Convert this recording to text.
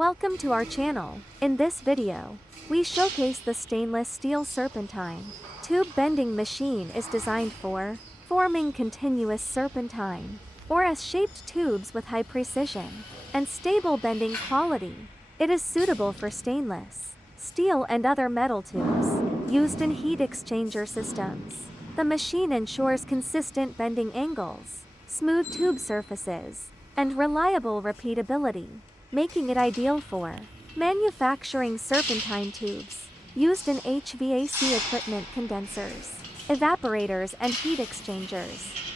Welcome to our channel. In this video, we showcase the stainless steel Serpentine tube bending machine is designed for forming continuous serpentine or S-shaped tubes with high precision and stable bending quality. It is suitable for stainless steel and other metal tubes used in heat exchanger systems. The machine ensures consistent bending angles, smooth tube surfaces, and reliable repeatability, making it ideal for manufacturing serpentine tubes used in HVAC equipment, condensers, evaporators, and heat exchangers.